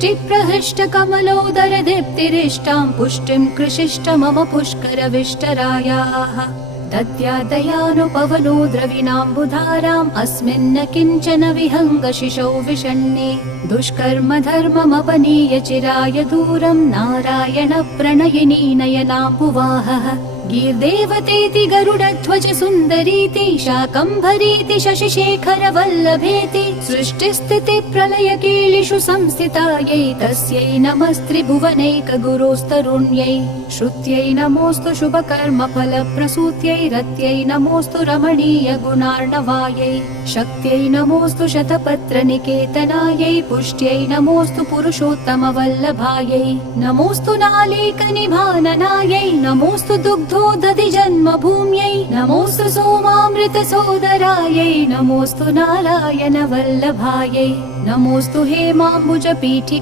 दृष्टिप्रहृष्टकमलोदर दीप्तिरिष्टां पुष्टिं कृषिष्ट मम पुष्करविष्टरायाः दद्यादयानुपवनो द्रविणाम्बुधाराम् अस्मिन्न किञ्चन विहङ्गशिशौ विषण्णे दुष्कर्म धर्ममपनीय चिराय दूरं नारायण प्रणयिनी नयनाम्बुवाहः गीर्देवतेति गरुडध्वज सुन्दरीति शाकम्भरीति शशिशेखर वल्लभेति सृष्टिस्थिति प्रलय कीलिषु संस्थितायै तस्यै नमस्त्रिभुवनैक गुरोस्तरुण्यै श्रुत्यै नमोऽस्तु शुभकर्म फलप्रसूत्यै रत्यै नमोऽस्तु रमणीय गुणार्णवायै शक्त्यै नमोऽस्तु शतपत्र निकेतनायै पुष्ट्यै नमोऽस्तु पुरुषोत्तम वल्लभायै नमोऽस्तु नालीक निभाननायै नमोऽस्तु दुग्धोदधि जन्मभूम्यै नमोऽस्तु सोमामृत सोदरायै नमोऽस्तु नारायण वल्लभायै नमोऽस्तु हेमाम्बुज पीठिका